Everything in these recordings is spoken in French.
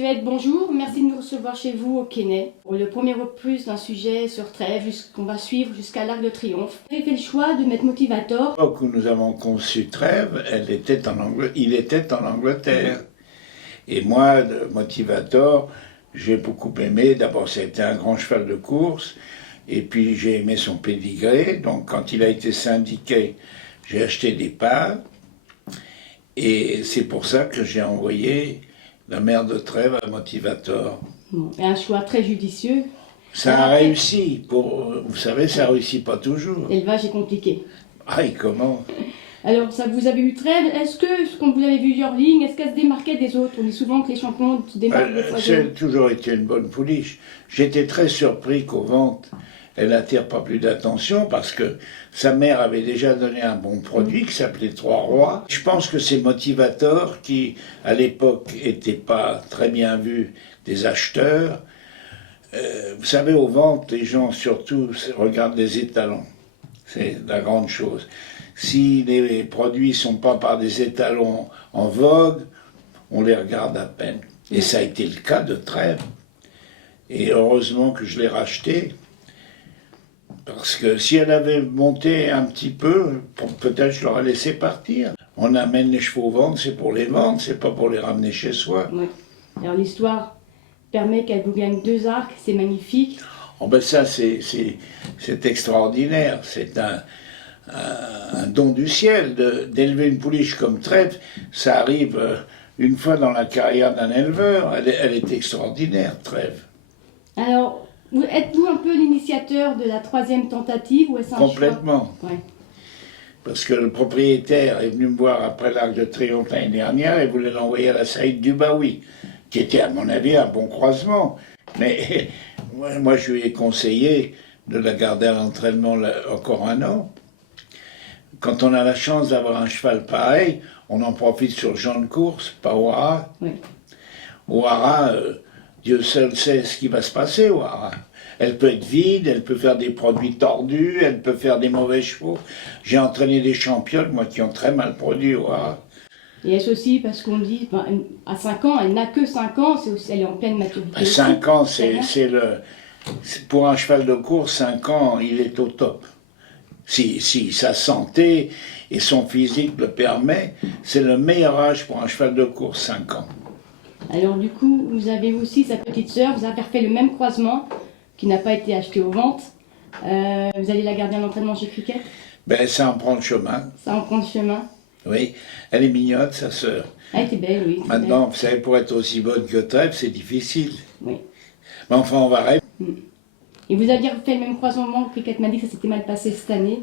Suède, bonjour. Merci de nous recevoir chez vous au Quesnay pour le premier opus d'un sujet sur Trèves qu'on va suivre jusqu'à l'Arc de Triomphe. Vous avez fait le choix de mettre Motivator. L'époque où nous avons conçu Trèves, il était en Angleterre. Et moi, le Motivator, j'ai beaucoup aimé. D'abord, c'était un grand cheval de course. Et puis, j'ai aimé son pédigré. Donc, quand il a été syndiqué, j'ai acheté des parts. Et c'est pour ça que j'ai envoyé la maire de Trèves à Motivator. Bon, et un choix très judicieux. Ça a réussi. Vous savez, ça réussit pas toujours. L'élevage est compliqué. Ah, et comment? Alors, ça, vous avez eu Trèves. Est-ce que, quand vous avez vu Yorling, est-ce qu'elle se démarquait des autres? On dit souvent que les champions se démarquent des fois. C'est toujours été une bonne pouliche. J'étais très surpris qu'aux ventes, elle n'attire pas plus d'attention parce que sa mère avait déjà donné un bon produit qui s'appelait Trois Rois. Je pense que c'est Motivator qui, à l'époque, n'était pas très bien vu des acheteurs. Vous savez, aux ventes, les gens surtout regardent les étalons. C'est la grande chose. Si les produits ne sont pas par des étalons en vogue, on les regarde à peine. Et ça a été le cas de Trèves. Et heureusement que je l'ai racheté. Parce que si elle avait monté un petit peu, peut-être je l'aurais laissé partir. On amène les chevaux vendre, c'est pour les vendre, c'est pas pour les ramener chez soi. Oui. Alors l'histoire permet qu'elle vous gagne 2 arcs, c'est magnifique. Oh ben ça, c'est extraordinaire. C'est un don du ciel d'élever une pouliche comme Trèves. Ça arrive une fois dans la carrière d'un éleveur. Elle est extraordinaire, Trèves. Alors, êtes-vous un peu l'initiateur de la 3e tentative ou est-ce un Complètement. choix? Ouais. Parce que le propriétaire est venu me voir après l'Arc de Triomphe l'année dernière et voulait l'envoyer à la Saïd du Baoui, qui était à mon avis un bon croisement. Mais moi je lui ai conseillé de la garder à l'entraînement encore un an. Quand on a la chance d'avoir un cheval pareil, on en profite sur le champ de course, pas au haras. Oui. Au haras, Dieu seul sait ce qui va se passer au haras. Elle peut être vide, elle peut faire des produits tordus, elle peut faire des mauvais chevaux. J'ai entraîné des championnes, moi, qui ont très mal produit au haras. Et est-ce aussi parce qu'on dit, à 5 ans, elle n'a que 5 ans, elle est en pleine maturité. À 5 ans, pour un cheval de course, 5 ans, il est au top. Si sa santé et son physique le permet, c'est le meilleur âge pour un cheval de course, 5 ans. Alors du coup, vous avez aussi sa petite sœur, vous avez fait le même croisement, qui n'a pas été acheté aux ventes. Vous allez la garder en entraînement chez Cricket? Ben, ça en prend le chemin. Ça en prend le chemin. Oui, elle est mignonne, sa sœur. Elle était belle, oui. Maintenant, vous savez, pour être aussi bonne que Trèves, c'est difficile. Oui. Mais enfin, on va rêver. Et vous aviez fait le même croisement, Cricket m'a dit que ça s'était mal passé cette année.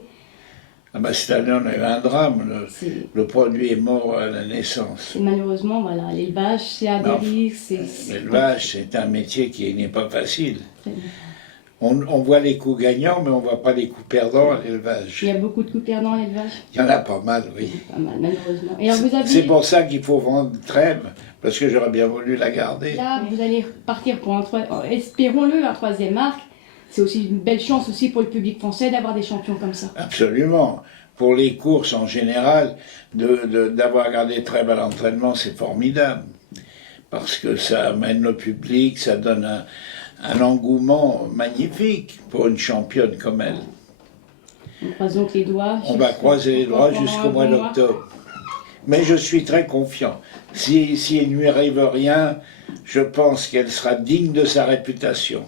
Ah ben, cette année, on a eu un drame. Le produit est mort à la naissance. Et malheureusement, voilà, l'élevage, c'est à des risques. L'élevage, c'est un métier qui n'est pas facile. On voit les coups gagnants, mais on ne voit pas les coups perdants à l'élevage. Il y a beaucoup de coups perdants à l'élevage? Il y en a pas mal, oui. Pas mal, malheureusement. C'est pour ça qu'il faut vendre Trèves, parce que j'aurais bien voulu la garder. Là, vous allez partir pour espérons-le, un 3e arc. C'est aussi une belle chance aussi pour le public français d'avoir des champions comme ça. Absolument. Pour les courses en général, d'avoir gardé Trèves à l'entraînement, c'est formidable. Parce que ça amène le public, ça donne un engouement magnifique pour une championne comme elle. On croise donc les doigts. On va croiser les doigts jusqu'au mois d'octobre. Mais je suis très confiant. Si il ne lui arrive rien, je pense qu'elle sera digne de sa réputation.